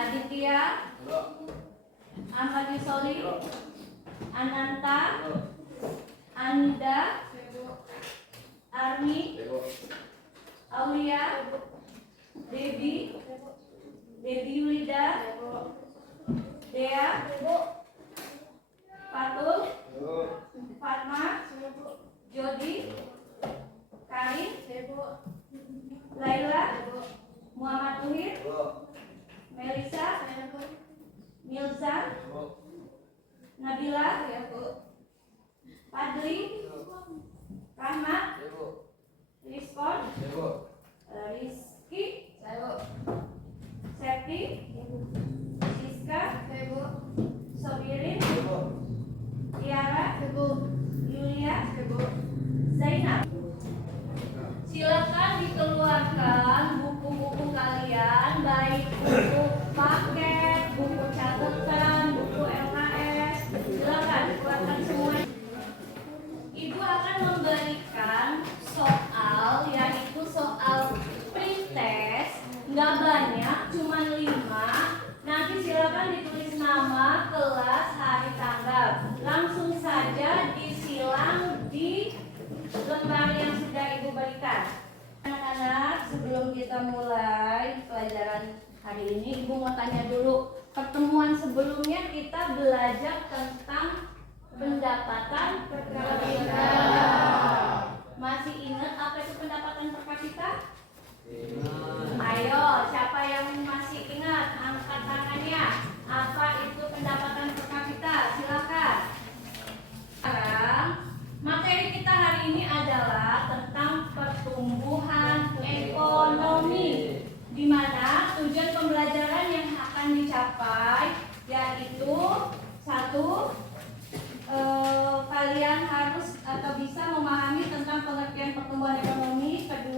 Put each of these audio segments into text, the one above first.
Aditya, Ahmad Yusoli, Ananta, Anda, Armi, Aulia, Debbie Yulida, Dea, Fatul, Fatma, Jody, Karin, Laila, Muhammad Tuhir, Melisa, Milza, Nabila, Padli, Rahmat, Rizkon, Rizky, Septi, Siska, Sobirin, Tiara, Yulia, Zainab. Silakan dikeluarkan buku-buku kalian, baik buku paket, buku catatan, buku LKS. Silakan dikeluarkan semua. Ibu akan memberikan soal, yaitu soal pretest, nggak banyak, cuma 5. Nanti silakan ditulis nama, kelas, hari, tanggal. Langsung saja disilang di lembar yang sudah Ibu berikan. Anak-anak, sebelum kita mulai pelajaran hari ini, Ibu mau tanya dulu. Pertemuan sebelumnya kita belajar tentang pendapatan per kapita. Masih ingat apa itu pendapatan per kapita? Ayo, siapa yang masih ingat? Angkat tangannya. Apa itu pendapatan per kapita? Silakan. Sekarang materi kita hari ini adalah tentang pertumbuhan ekonomi, di mana tujuan pembelajaran yang akan dicapai yaitu 1, kalian harus atau bisa memahami tentang pengertian pertumbuhan ekonomi. 2,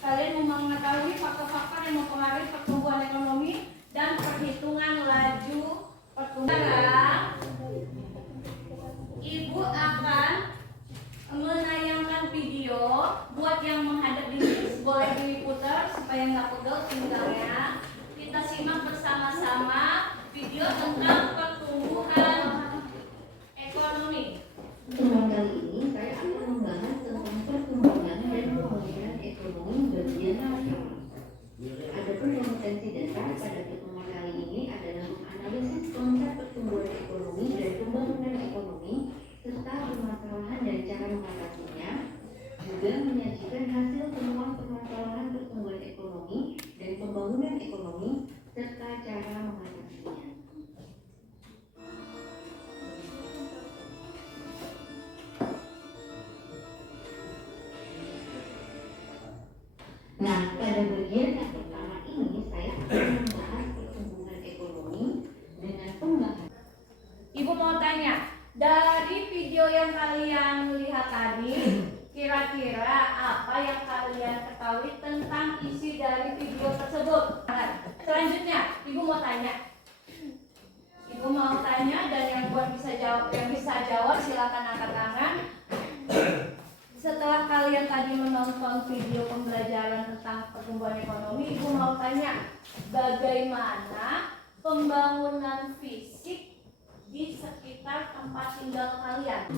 kalian mengetahui faktor-faktor yang mempengaruhi pertumbuhan ekonomi dan perhitungan laju pertumbuhan. Ibu akan menayangkan video. Buat yang menghadap di sini boleh diputar supaya nggak pegel pinggangnya. Kita simak bersama-sama video tentang pertumbuhan ekonomi. Pertemuan kali ini saya akan membahas tentang pertumbuhan dan pemulihan ekonomi bagian nasional. Adapun kompetensi dasar pada pertemuan kali ini adalah menganalisis konsep pertumbuhan ekonomi dan pembangunan ekonomi serta permasalahan dan cara mengatasinya, juga menyajikan hasil temuan permasalahan pertumbuhan ekonomi dan pembangunan ekonomi serta cara mengatasinya. Nah, pada bagian yang pertama ini saya akan membahas pertumbuhan ekonomi dengan pembahasan. Ibu mau tanya, dari video yang kalian lihat tadi, kira-kira apa yang kalian ketahui tentang isi dari video tersebut? Selanjutnya, Ibu mau tanya. Ibu mau tanya dan yang bisa jawab silakan angkat tangan. Setelah kalian tadi menonton video pembelajaran tentang pertumbuhan ekonomi, Ibu mau tanya, bagaimana pembangunan fisik di sekitar tempat tinggal kalian?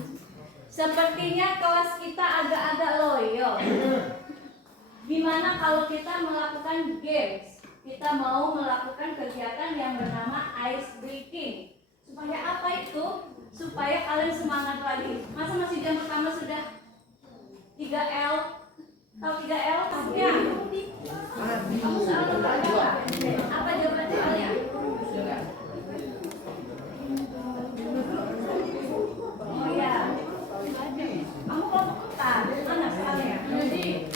Sepertinya kelas kita agak-agak loyo. Gimana kalau kita melakukan games? Kita mau melakukan kegiatan yang bernama ice breaking. Supaya apa itu? Supaya kalian semangat lagi. Masa masih jam pertama sudah 3L? Tahu 3L maksudnya? Kamu selalu lupa apa jawaban kalian? Oh ya, kamu kelompok utang, mana sekalian? Jadi,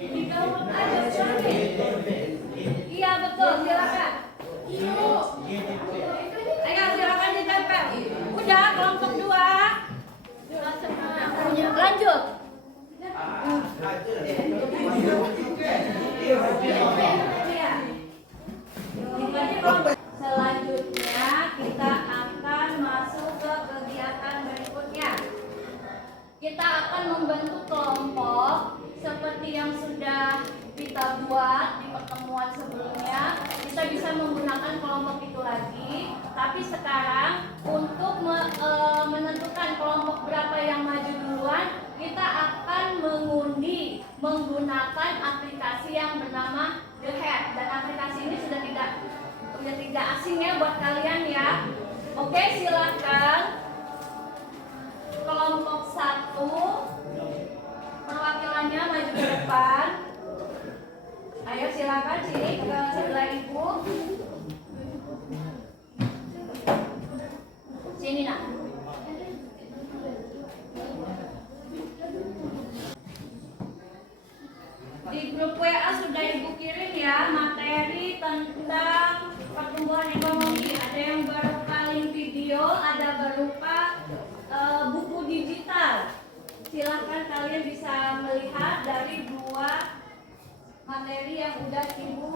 digabung aja sekali. Iya betul, silakan. Ayo silakan ditempel. Udah kelompok 2. Lanjut. kita buat di pertemuan sebelumnya, kita bisa menggunakan kelompok itu lagi. Tapi sekarang untuk menentukan kelompok berapa yang maju duluan, kita akan mengundi menggunakan aplikasi yang bernama The Head. Dan aplikasi ini sudah tidak asing ya buat kalian ya. Oke, silakan kelompok 1 perwakilannya maju ke depan. Ayo silakan sini ke sebelah ibu. Sini nak. Di grup WA sudah ibu kirim ya materi tentang pertumbuhan ekonomi. Ada yang berupa link video, ada berupa buku digital. Silahkan kalian bisa melihat dari 2 materi yang udah ibu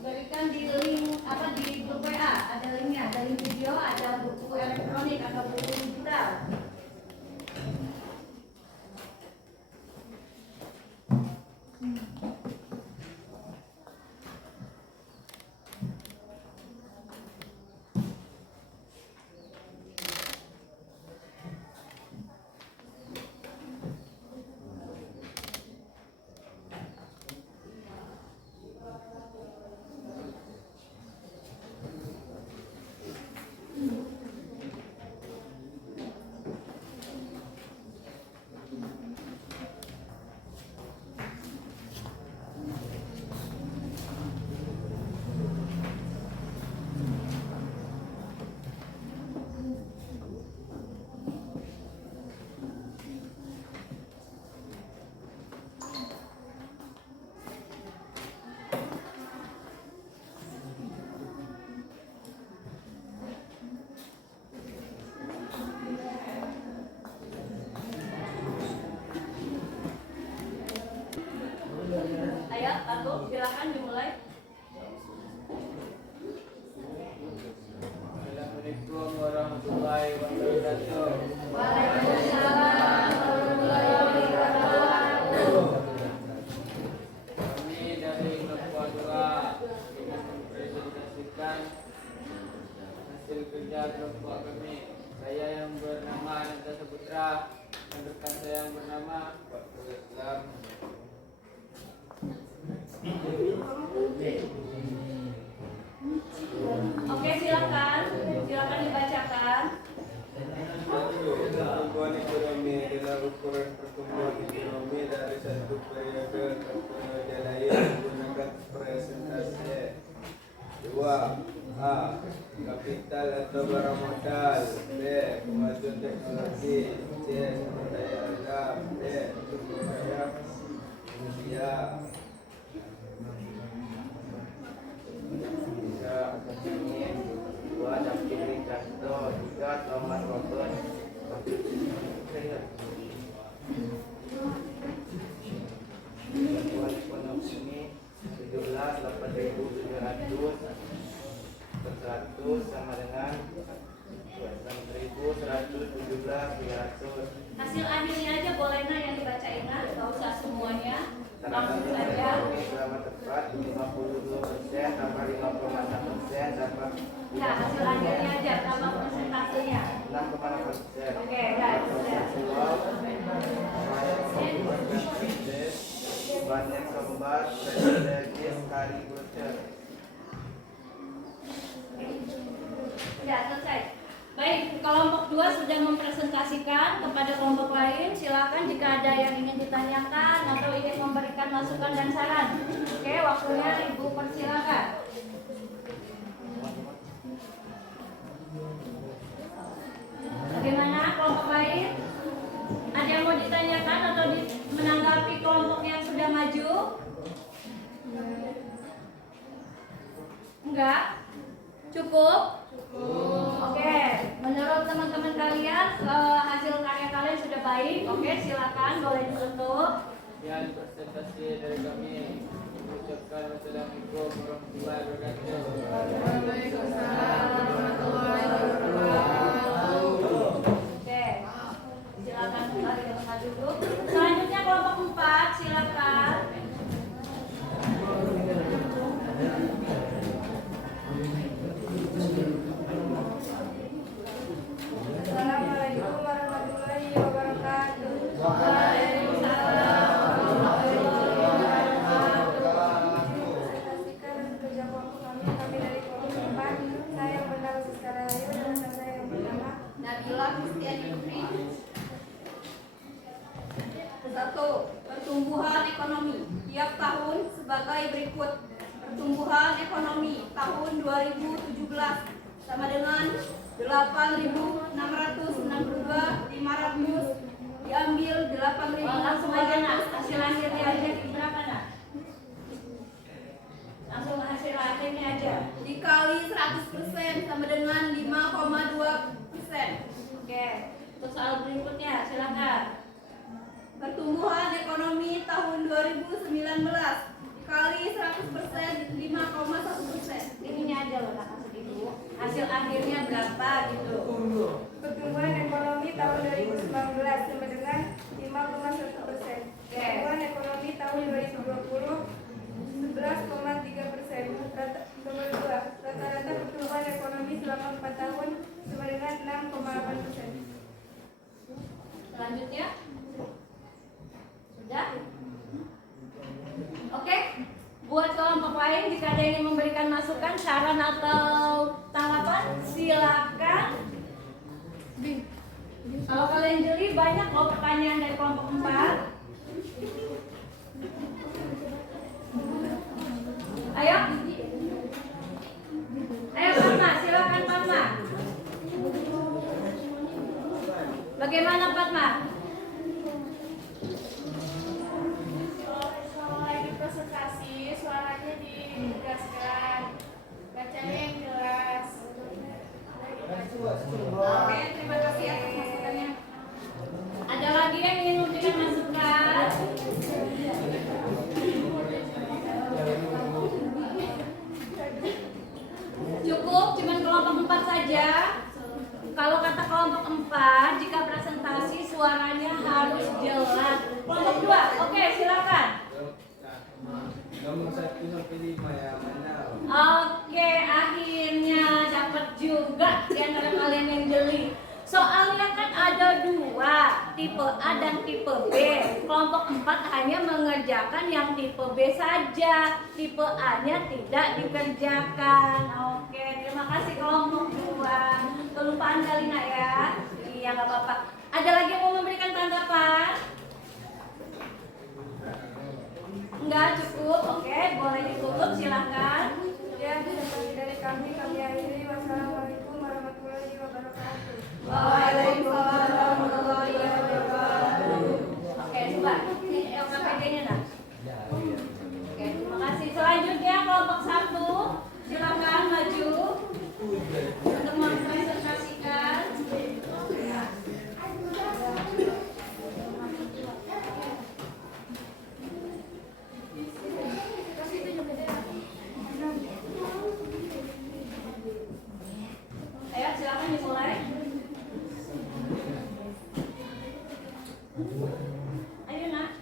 berikan di link di grup WA. Ada linknya, ada link video, ada buku elektronik atau buku digital. Ayo, Tatu, silakan dimulai. Assalamualaikum warahmatullahi wabarakatuh. Waalaikumsalam warahmatullahi wabarakatuh. Kami dari kelompok 2 ingin mempresentasikan hasil kerja kelompok kami. Saya yang bernama Ananta Saputra dan rekan saya yang bernama Pak Islam. Oke, silakan dibacakan. Pertumbuhan ekonomi adalah ukuran pertumbuhan ekonomi dari satu periode ke periode lain menggunakan presentasi. 2. A. Kapital atau barang modal. B. Kemajuan teknologi. C. Sumber daya alam. D. Sumber daya manusia. 3. Ini 2. Dapat Ricardo. 3. Thomas Robert. Pertumbuhan ekonomi 17, 8.700 per 100 sama dengan 6.117.300. Hasil akhirnya aja boleh yang dibacain, nggak usah semuanya. Langsung Langsung saja. selama tepat 52% tambah 5,6% tambah Ya, hasil akhirnya aja tambah persentasenya. 6,6%. Oke, dah, sudah. Banyak kembar strategis kari bocor. Sudah selesai. Baik, kelompok 2 sudah mempresentasikan kepada kelompok lain. Silakan jika ada yang ingin ditanyakan atau ingin memberikan masukan dan saran. Oke, waktunya Ibu persilakan. Bagaimana kelompok lain? Ada yang mau ditanyakan atau menanggapi kelompok yang sudah maju? Enggak? Cukup? Oke, menurut teman-teman kalian hasil karya kalian sudah baik. Oke, silakan boleh ditutup. Sekian presentasi dari kami. Ucapkan wassalamualaikum warahmatullahi wabarakatuh. Waalaikumsalam warahmatullahi wabarakatuh. Oke, silakan kembali ke tempat duduk. Selanjutnya kelompok 4, silakan. ekonomi tiap tahun sebagai berikut. Pertumbuhan ekonomi tahun 2017 sama dengan 8.692.500 diambil 8.000. Langsung aja nak, hasil akhirnya aja berapa nak? Langsung hasil akhirnya aja. Dikali 100% sama dengan 5,2%. Oke, untuk soal berikutnya silakan. Pertumbuhan ekonomi tahun 2019 dikali 100% 5,1%. Ini aja loh nak maksud ibu. Hasil akhirnya berapa gitu? Pertumbuhan ekonomi tahun 2019 sama dengan 5,1%. Pertumbuhan ekonomi tahun 2020 11,3%. Nomor 2, rata-rata pertumbuhan ekonomi selama 4 tahun sama dengan 6,8%. Selanjutnya sudah. Oke, buat kelompok lain jika ada yang ingin memberikan masukan, saran atau tanggapan, silakan. Kalau kalian jeli banyak loh pertanyaan dari kelompok 4. Ayo, Fatma, silakan Fatma. Bagaimana Fatma? Kalau lagi presentasi, suaranya ditegaskan, bacanya yang jelas. Oke, terima kasih atas masukannya. Ada lagi yang ingin memberikan masukan? Cukup, cuman kelompok 4 saja. Kalau kata kelompok 4, jika presentasi suaranya harus jelas. Kelompok 2, oke silakan. Nomor 1 sampai 5 ya, mana? Oke, akhirnya dapat juga di antara kalian yang jeli. Soalnya kan ada 2, tipe A dan tipe B. Kelompok 4 hanya mengerjakan yang tipe B saja. Tipe A-nya tidak dikerjakan. Oke, terima kasih kelompok 2. Kelupaan kali nak ya. Iya, nggak apa-apa. Ada lagi yang mau memberikan tanggapan? Enggak cukup. Oke, boleh ditutup silakan. Ya, dari kami akhiri. Wassalamualaikum warahmatullahi wabarakatuh. Waalaikumsalam warahmatullahi wabarakatuh. Oke, coba ini LKPD-nya nak. Oke, terima kasih. Selanjutnya kelompok 1, silakan maju untuk mempresentasikan. Ayo silakan dimulai. Ayo nak.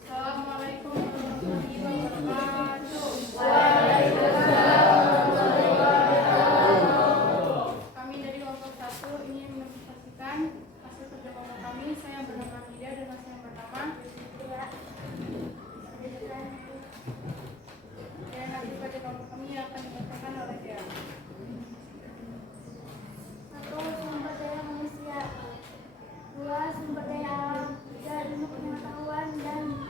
Assalamualaikum warahmatullahi wabarakatuh. Kami dari kelompok 1 ingin menyampaikan hasil kerja kelompok kami. Saya bernama Fida dan hasil yang pertama. Dan hasil kerja kelompok kami yang akan dibacakan oleh dia. 1. Sumber daya manusia. 2. Sumber daya alam. 3. Ilmu pengetahuan dan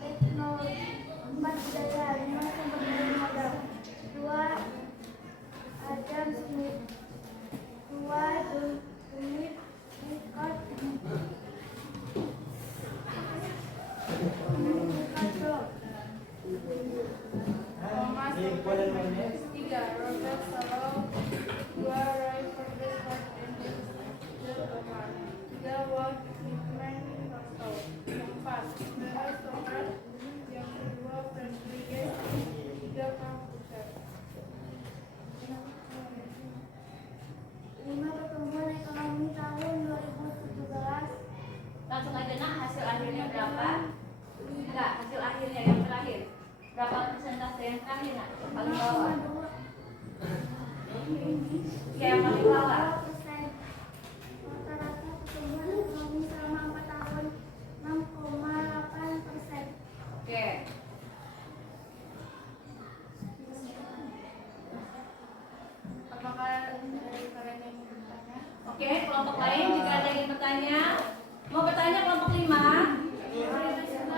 teknologi. 4. Budaya. 5. Sumber daya modal. 2. Adam Smith. 2. Dumit Nikot. Thomas Jefferson. 3. Robert Solow. 2. Roy Forbes Hart and Omar. 3. Walt Whitman Rostow. 4. Donald Stokart. Yang kedua Fred Rodriguez. 3. Frank Butcher. 5. Pertumbuhan ekonomi tahun 2017. Langsung aja nak, hasil akhirnya berapa? Enggak, hasil akhirnya yang terakhir. Berapa persentase yang terakhir nak? Yang paling bawah. 6,2%. Ya, yang paling bawah. Rata-rata pertumbuhan ekonomi selama 4 tahun 6,8%. Oke. Apakah dari kalian yang ingin bertanya? Oke, kelompok lain jika ada yang bertanya. Mau bertanya kelompok 5?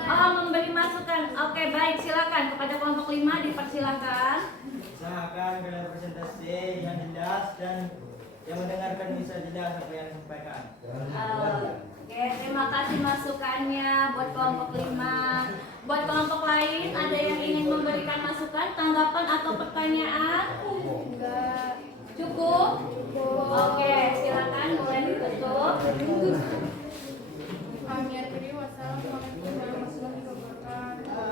Oh, memberi masukan. Oke, baik, silakan kepada kelompok 5 dipersilakan. Usahakan kalian presentasi yang jelas dan yang mendengarkan bisa jelas apa yang disampaikan. Oke, terima kasih masukannya buat kelompok 5. Buat kelompok lain ada yang ingin memberikan masukan, tanggapan atau pertanyaan? Enggak. Cukup? Oke, silakan mulai ditutup. Kami akhiri wassalamualaikum warahmatullahi wabarakatuh.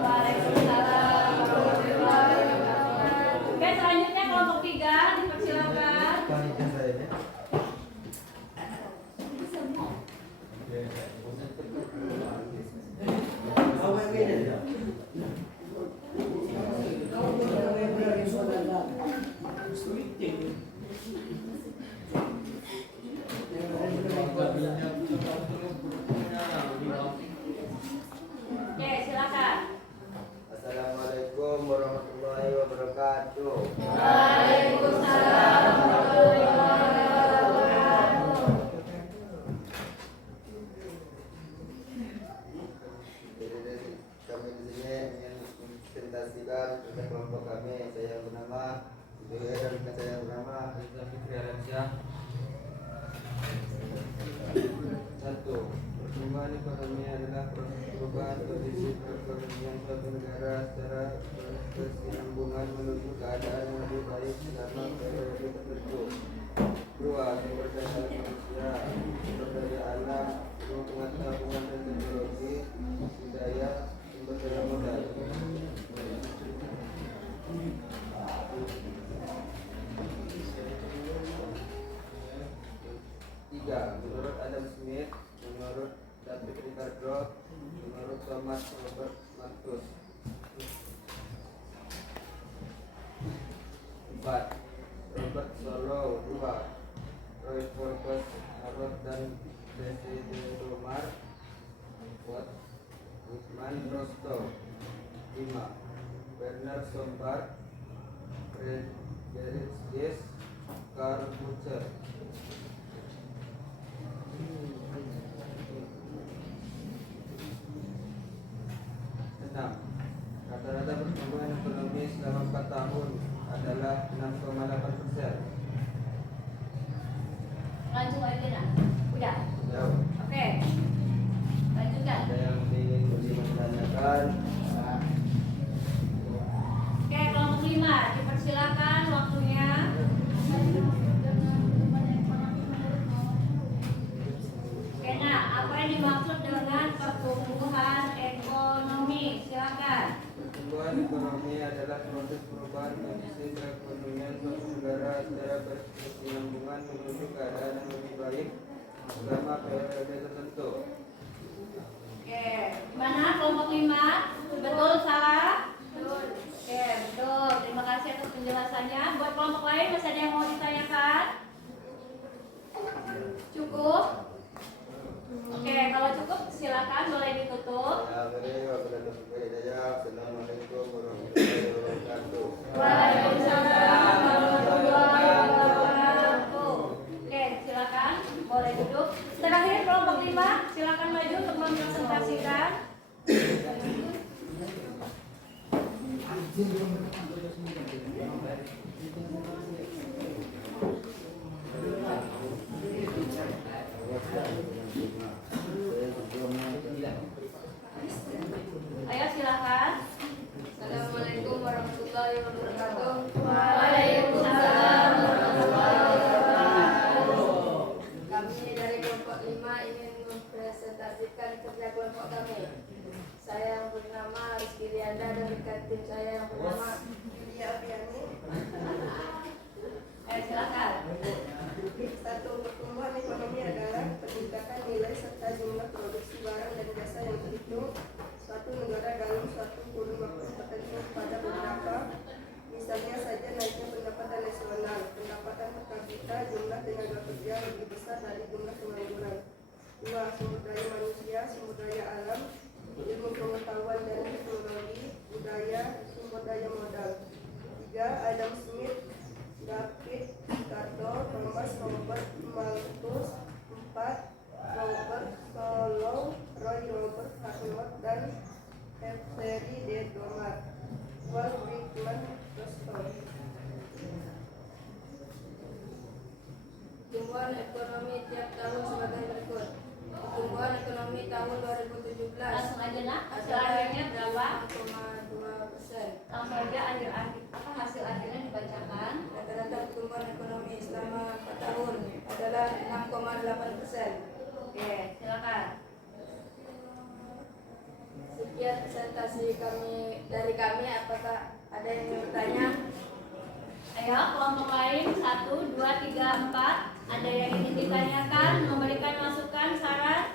Waalaikumsalam warahmatullahi wabarakatuh. Oke, selanjutnya kelompok 3 dipersilakan. Oke, silakan. Assalamualaikum warahmatullahi wabarakatuh. Waalaikumsalam warahmatullahi wabarakatuh. Jadi kami di sini ingin presentasikan tentang kelompok kami. Saya bernama Ibuya dan rekan saya bernama Rizal Fikri Alamsyah. 1. Pertumbuhan ekonomi adalah proses perubahan kondisi perekonomian suatu negara secara berkesinambungan menuju keadaan yang lebih baik selama periode tertentu. 2. Sumber daya manusia, sumber daya alam, ilmu pengetahuan dan teknologi, budaya, sumber daya modal. 3. Menurut Adam Smith, menurut David Ricardo, menurut Thomas Robert Malthus. 4. Robert Solow. 2. Roy Forbes, Harold dan Jesse Romar. 4. Guzman Rostow. 5. Werner Sombart, Frederick Gies, Karl Butcher. 6. Rata-rata pertumbuhan ekonomi selama 4 tahun adalah 6,8%. Langsung aja nak. Udah. Jauh. Oke. Lanjutkan. Ada yang ingin ditanyakan? Oke, kelompok 5 dipersilakan waktunya. Oke, nah apa yang dimaksud dengan pertumbuhan ekonomi? Silakan. Pertumbuhan ekonomi adalah proses perubahan kondisi perekonomian suatu negara secara berkesinambungan menuju keadaan yang lebih baik selama periode tertentu. Oke, gimana kelompok 5? Betul, salah? Betul. Oke, betul. Terima kasih atas penjelasannya. Buat kelompok lain masih ada yang mau ditanyakan? Cukup? Oke, kalau cukup silakan boleh ditutup. Assalamualaikum warahmatullahi wabarakatuh. Waalaikumsalam warahmatullahi wabarakatuh. Oke, silakan boleh duduk. Terakhir kelompok 5, silakan maju untuk mempresentasikan. Ayo silakan. Assalamualaikum warahmatullahi wabarakatuh. Waalaikumsalam warahmatullahi wabarakatuh. Kami dari kelompok 5 ingin mempresentasikan kerja kelompok kami. Saya yang bernama Rizky Rianda dan rekan tim saya yang bernama Yulia Apriani. Ayo silakan. 1. Pertumbuhan ekonomi adalah peningkatan nilai serta jumlah produksi barang dan jasa yang terhitung suatu negara dalam suatu kurun waktu tertentu pada beberapa. Misalnya saja naiknya pendapatan nasional, pendapatan per kapita, jumlah tenaga kerja lebih besar dari jumlah pengangguran. 2. Sumber daya manusia, sumber daya alam, ilmu pengetahuan dan teknologi, budaya, sumber daya modal. pertumbuhan ekonomi tiap tahun sebagai berikut. Pertumbuhan ekonomi tahun 2017 Langsung aja nak, hasil akhirnya berapa? 6,2%. Langsung aja hasil akhirnya dibacakan. Rata-rata pertumbuhan ekonomi selama 4 tahun adalah 6,8%. Oke, silakan. Sekian presentasi dari kami. Apakah ada yang mau bertanya? Ayo, kelompok lain 1, 2, 3, 4. Ada yang ingin ditanyakan, memberikan masukan, saran?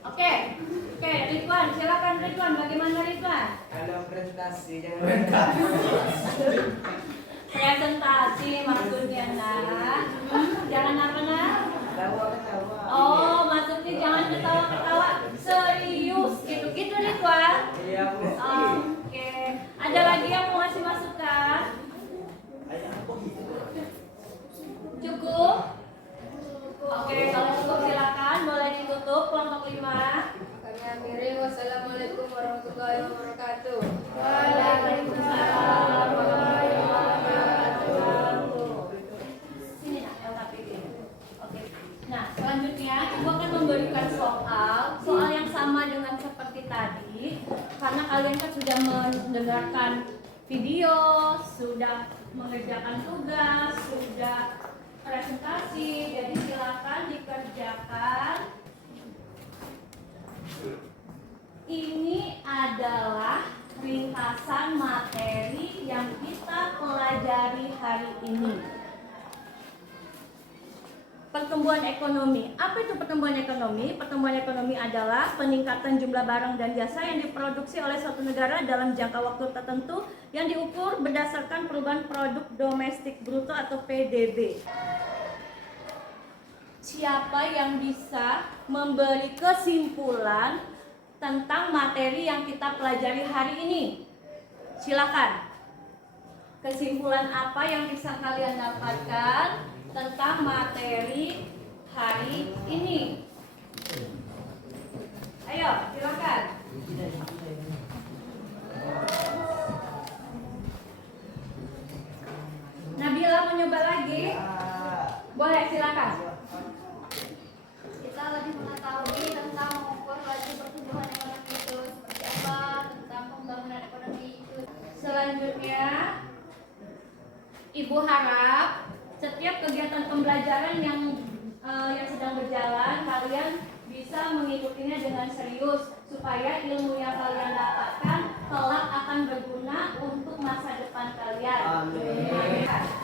Oke, Ridwan, silakan Ridwan. Bagaimana Ridwan? Kalau presentasi jangan Presentasi maksudnya nak. Jangan apa nak? ketawa. Oh, maksudnya jangan ketawa-ketawa. Serius, gitu-gitu Ridwan. Iya, Bu. Oke, ada lagi yang mau ngasih masukan? Cukup? Oke, kalau cukup silakan. Boleh ditutup kelompok 5. Kami akhiri. Wassalamualaikum warahmatullahi wabarakatuh. Waalaikumsalam warahmatullahi wabarakatuh. Sini nak, LKPD. Oke. Nah, selanjutnya Ibu akan memberikan soal yang sama dengan seperti tadi. Karena kalian kan sudah mendengarkan video, sudah mengerjakan tugas, sudah presentasi, jadi silakan dikerjakan. Ini adalah ringkasan materi yang kita pelajari hari ini. Pertumbuhan ekonomi. Apa itu pertumbuhan ekonomi? Pertumbuhan ekonomi adalah peningkatan jumlah barang dan jasa yang diproduksi oleh suatu negara dalam jangka waktu tertentu yang diukur berdasarkan perubahan produk domestik bruto atau PDB. Siapa yang bisa memberi kesimpulan tentang materi yang kita pelajari hari ini? Silakan. Kesimpulan apa yang bisa kalian dapatkan tentang materi hari ini? Ayo, silakan. Nabila mau nyoba lagi? Boleh, silakan. Kita lebih mengetahui tentang mengukur laju pertumbuhan ekonomi itu seperti apa, tentang pembangunan ekonomi itu. Selanjutnya, Ibu harap setiap kegiatan pembelajaran yang sedang berjalan, kalian bisa mengikutinya dengan serius supaya ilmu yang kalian dapatkan kelak akan berguna untuk masa depan kalian. Amin.